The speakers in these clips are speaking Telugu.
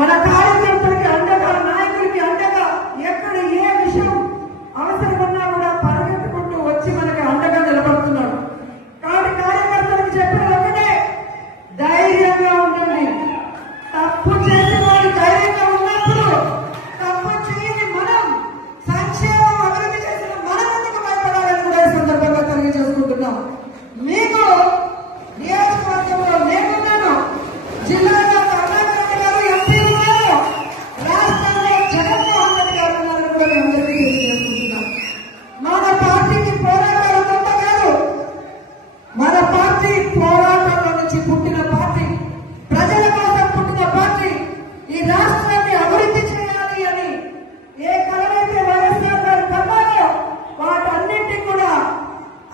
మన కార్యకర్తలకి అండగా, నాయకులకి అండగా, ఎక్కడ ఏ విషయం అవసరమన్నా కూడా పరిగెత్తుకుంటూ వచ్చి మనకి అండగా నిలబడుతున్నాడు. కాబట్టి కార్యకర్తలకు చెప్పిన ఒకటే, ధైర్యంగా ఉండండి. తప్పు చేసిన వాళ్ళు ధైర్యంగా ఉన్నప్పుడు తప్పు చేయని మనం, సంక్షేమం అభివృద్ధి చేసిన మనం ఎందుకు భయపడాలని కూడా ఈ సందర్భంగా తెలియజేసుకుంటున్నాం. మీకు నియోజకవర్గంలో నేనున్నాను, జిల్లాలో కర్ణాటక గారు ఎంపీ ఉన్నారు, రాష్ట్రంలో జగన్మోహన్ రెడ్డి గారు ఉన్నారని కూడా మేము అందరికీ తెలియజేసుకుంటున్నాం. మన పార్టీకి పోరాటాలు తప్ప కాదు, మన పార్టీ పోరాటంలో నుంచి పుట్టిన పార్టీ, ప్రజల కోసం పుట్టిన పార్టీ. ఈ రాష్ట్రాన్ని అభివృద్ధి చేయాలి అని ఏ కలవైతే వైఎస్ఆర్ గారు కన్నారో వాటన్నింటినీ కూడా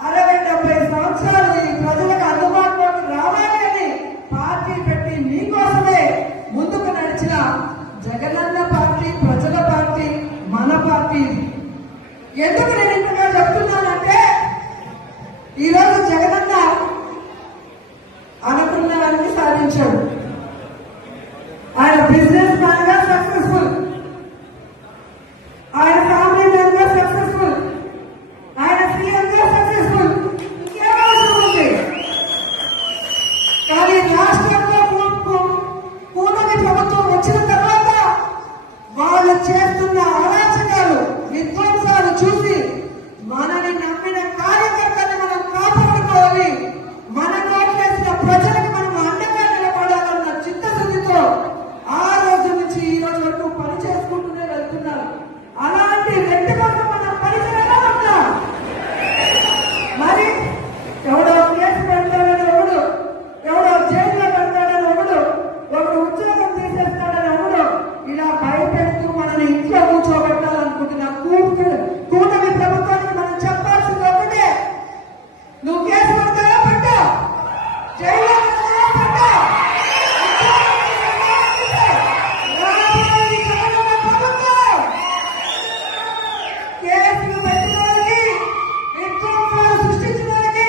60-70 సంవత్సరాలు ఈ ప్రజలకు అందుబాటులోకి రావాలి అని పార్టీ పెట్టి మీకోసమే ముందుకు నడిచిన జగనన్న పార్టీ, ప్రజల పార్టీ, మన పార్టీ. ఎందుకు నేను ఇంతగా చెప్తున్నానంటే, ఈరోజు జగనన్న అనుకున్నవన్నీ సాధించాడు. ఆయన బిజినెస్ మ్యాన్ గా సక్సెస్ఫుల్, ఆయన ఫ్యామిలీ మ్యాన్ గా సక్సెస్ఫుల్, ఆయన సీఎం గా సక్సెస్ఫుల్. ఇంకేం అవసరం ఉంది? కానీ రాష్ట్రంలో కూటమి ప్రభుత్వం వచ్చిన తర్వాత వాళ్ళు చేస్తున్న అరాచకాలు, విధ్వంసాలు చూసి మనని నమ్మిన కార్యకర్తలను మనం కాపాడుకోవాలి, మన ఓట్లేసిన ప్రజలకు మనం అండగా నిలబడాలన్న చిత్తశుద్ధితో ఆ రోజు నుంచి ఈ రోజు వరకు పని చేసుకుంటూనే వెళ్తున్నారు. అలాంటి వ్యక్తి కోసం మనం పరిచయంగా ఉంటాం. మరి ఎవడో కేసు పెడతాడని ఒకడు, ఎవడో జైల్లో పెడతాడని ఒకడు ఉద్యోగం తీసేస్తాడని ఒకడు ఇలా భయపెడుతూ మనని ఇంట్లో కూర్చోబెట్టాలనుకుంటున్న కూటమి ప్రభుత్వానికి మనం చెప్పాల్సింది ఒకటే, నువ్వు కేసు పెడతావా పెట్టా, జైల్లో పెట్టా, కేసులు పెట్టడానికి, విధ్వంసాలు సృష్టించడానికి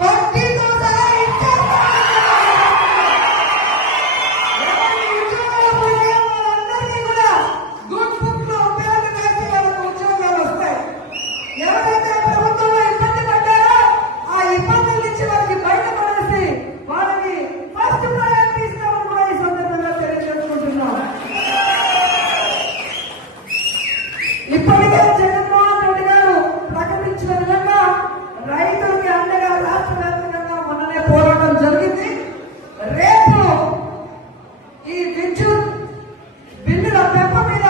వడ్డీతో సహా ఇచ్చేస్తాం. ఉద్యోగాలు పోయిన వాళ్ళందరికీ కూడా గుడ్ బుక్ లో పేర్లు వేసి వాళ్ళకు ఉద్యోగాలు వస్తాయి. ఎవరైతే ప్రభుత్వంలో ఇబ్బంది పడ్డారో ఆ ఇబ్బందుల నుంచి వాళ్ళకి బయటపడేసి వాళ్ళకి ఫస్ట్ ప్రయారిటీ ఇస్తామని కూడా ఈ సందర్భంగా తెలియజేసుకుంటున్నాం. ఇప్పటికే జగన్మోహన్ రెడ్డి గారు ప్రకటించిన విధంగా రైతులకి అండగా రాష్ట్ర వ్యాప్తంగా మొన్ననే పోరాటం జరిగింది. రేపు ఈ విద్యుత్ బిల్లుల పెంపు మీద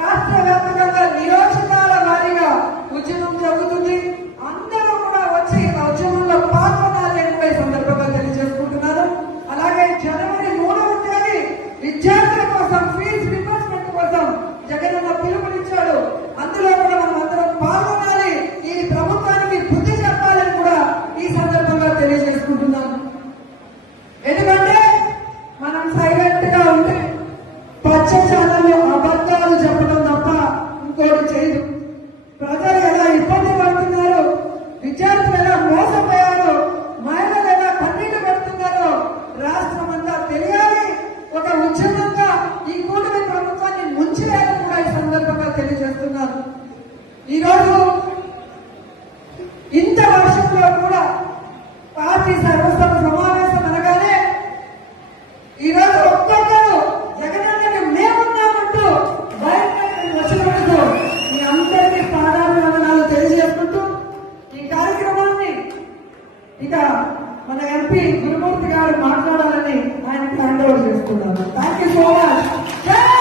రాష్ట్ర వ్యాప్తంగా నియోజకాల వారీగా ఉద్యమం జరుగుతుంది. అందరూ కూడా వచ్చి ఆ ఉద్యమంలో పాల్గొనాలని కూడా ఈ సందర్భంగా తెలియజేసుకుంటున్నారు. అలాగే జనవరి 3వ తేదీ విద్యార్థుల కోసం ఫీజు రియంబర్స్మెంట్ కోసం జగనన్న పిలుపునిచ్చాడు. అందులో కూడా మనం అందరం పాల్గొనాలి, ఈ ప్రభుత్వానికి బుద్ధి చెప్పాలని కూడా ఈ సందర్భంగా తెలియజేసుకుంటున్నాను. ఎందుకంటే మనం సైలెంట్ గా ఉంటే పచ్చ ఛానల్లో అబద్ధాలు చెప్పడం తప్ప ఇంకోటి చేయదు. ప్రజలు ఎలా ఇబ్బంది పడుతున్నారు, విద్యార్థులు ఎలా మోసపోయారు, మహిళలు ఎలా కన్నీళ్లు పెడుతున్నారో రాష్ట్రం అంతా తెలియాలి. ఒక ఉద్యమంగా ఈ కూటమి ప్రభుత్వాన్ని ముంచివేయాలని కూడా ఈ సందర్భంగా తెలియజేస్తున్నారు. ఈరోజు ఇంత వర్షంలో కూడా పార్టీ సర్వసభ సమావేశం అనగానే ఈరోజు ఒక్కొక్కరు జగనన్నకి మేమున్నామంటూ బయటకు వచ్చినందుకు మీ అందరికీ పాదాభివందనాలు తెలియజేసుకుంటూ ఈ కార్యక్రమాన్ని ఇక మన ఎంపీ గురుమూర్తి గారు మాట్లాడాలని ఆయనకి హ్యాండ్ ఓవర్ చేస్తున్నాను. Thank you so much.